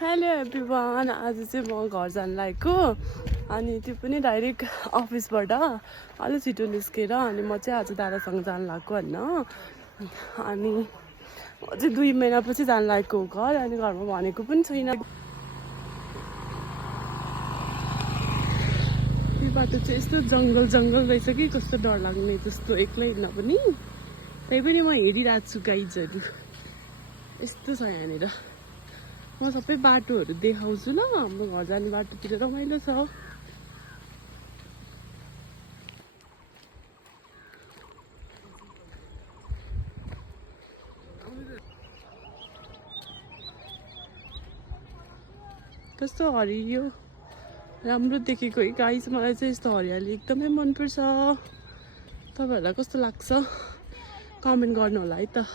Hello everyone, आज चाहिँ म घर जान लागेको अनि त्यो पनि डाइरेक्ट अफिसबाट अलि छिटो निस्केर अनि म चाहिँ आज दादासँग जान लागेको होइन। अनि म चाहिँ 2 महिनापछि जान लागेको घर अनि घरमा भनेको पनि छैन। यो बाटो चाहिँ यस्तो जङ्गल जङ्गल रहेछ कि कस्तो डर लाग्ने जस्तो एक्लै हिँड्न पनि। त्यही पनि म हेरिरहेको छु गाइजहरू यस्तो छ यहाँनिर। म सबै बाटोहरू देखाउँछु ल। हाम्रो घर जाने बाटोतिर रमाइलो छ। कस्तो हरियो राम्रो देखेको है गाइस। मलाई चाहिँ यस्तो हरियाली एकदमै मनपर्छ। तपाईँहरूलाई कस्तो लाग्छ कमेन्ट गर्नु होला है त।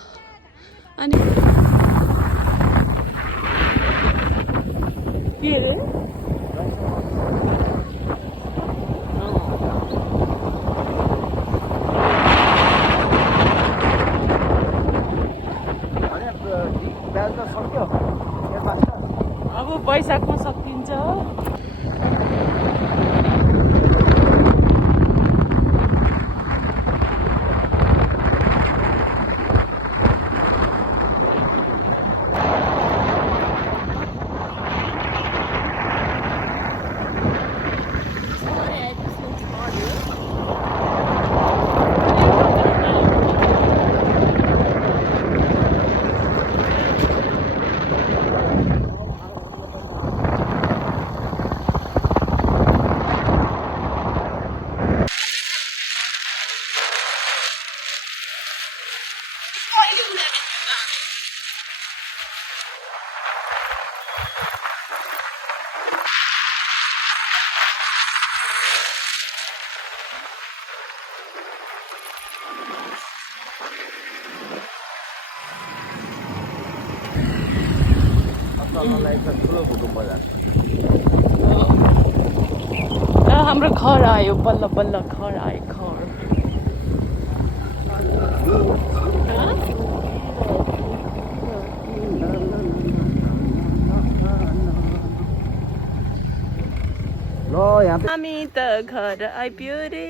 अनि के अरे अब वैशाखमा सकिन्छ। हाम्रो घर आयो बल्ल बल्ल घर आयो घर। हामी त घर आइपुग्यो रे।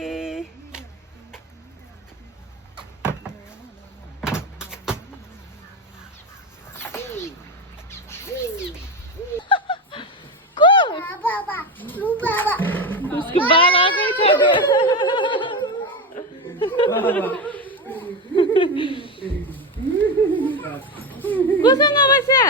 उसको बाल आएकै छ। कोसँग बस्या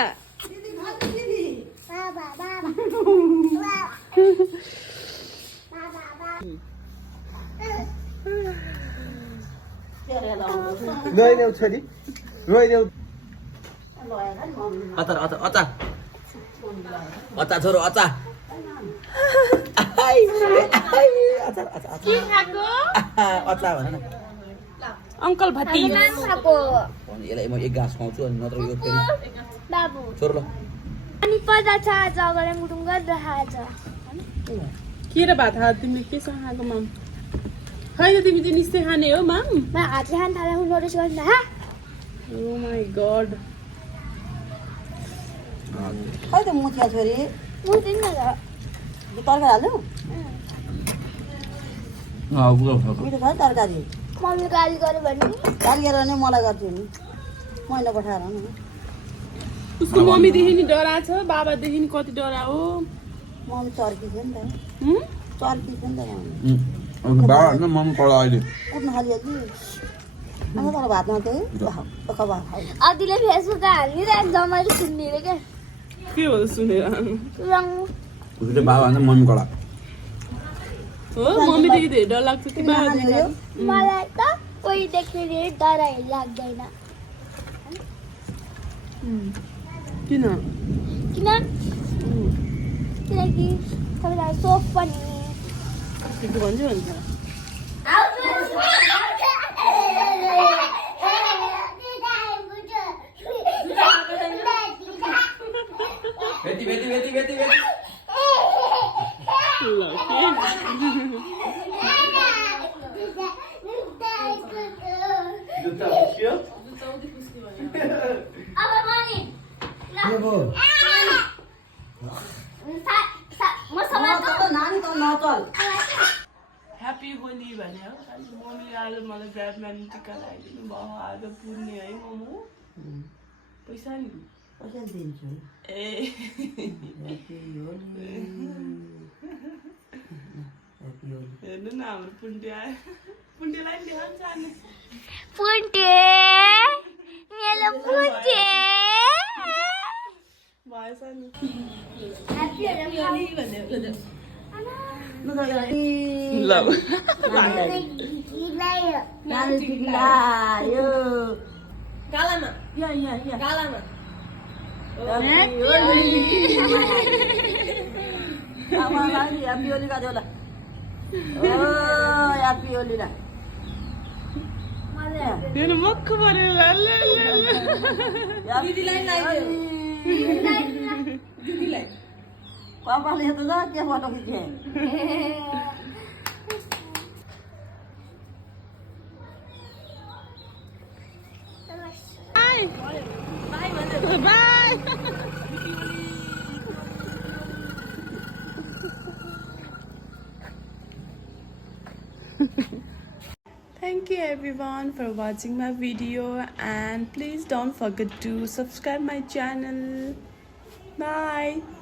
रोइदेऊ छोरी रोइदेऊ। अचार अचार अचार अचार छोरो अचार अचार भन न अङ्कल भति। यसलाई म एक घाँस खुवाउँछु अनि नत्र यो फेरि छोरो ल अनि पदार्थ आज गरम गुडुङ गरेर खान्छ। के र भात खा तिमीले केसँग खाएको माम? खै त तिमी चाहिँ निस्ते खाने हो माम? म हातले खान थाले नोटिस गर्नु हा। Oh my god. खै त मुखिया छोरी म दिन न तरकारी हाल्नु मिठो छ तरकारी। मम्मी गाली गर्यो भने गाली गरेर नै मलाई गर्थ्यो नि मैला पठाएर नि। उसको मम्मीदेखि नि डरा छ, बाबादेखि नि कति डरा हो। मम्मी चर्की थियो नि त चर्की थियो नि त मम कडा अहिले उठ्नु खालिहाल्छु अन्त तर भातमा चाहिँ खबा खाऊ। अदिले फेसबुकमा हालिरहेको जमाले सुन्ने रे क्या के हो सुनेर रङ उसले बाबा भन्दा मम कडा हो। मम्मीदेखि धेरै डर लाग्छ कि बाबादेखि? मलाई त कोही देख्ने डराइ लाग्दैन। किन? किनकि तपाईँलाई सोफ पनि भन्छ भन्छ बेटी बेटी बेटी बेटी बेटी ल के जुत्ता फुस्क्यो अब मनी के भयो चल ह्याप्पी होली भन्यो अनि मम्मीले आज मलाई ब्याडम्यान टिका लगाइदिनु भयो आज पुर्ने है मोमो पैसा नि पैसा दिन्छु ए ह्याप्पी होली ह्याप्पी होली हेर्नु न हाम्रो पुन्टे आयो पुन्टेलाई नि देखाउनु चाहनु पुन्टे मेरो पुन्टे भएछ नि ह्याप्पी होली भन्यो ल नानी लायो गालामा यहाँ गालामा आमालाई ह्याप्पी होली गाड्यो ल ओ ह्याप्पी होली ला हेर्नु मक्ख पऱ्यो ल ल दिदीलाई दिदीलाई पापाले त जा के फोटो खिच्ने Thank you everyone for watching my video and please don't forget to subscribe my channel. Bye.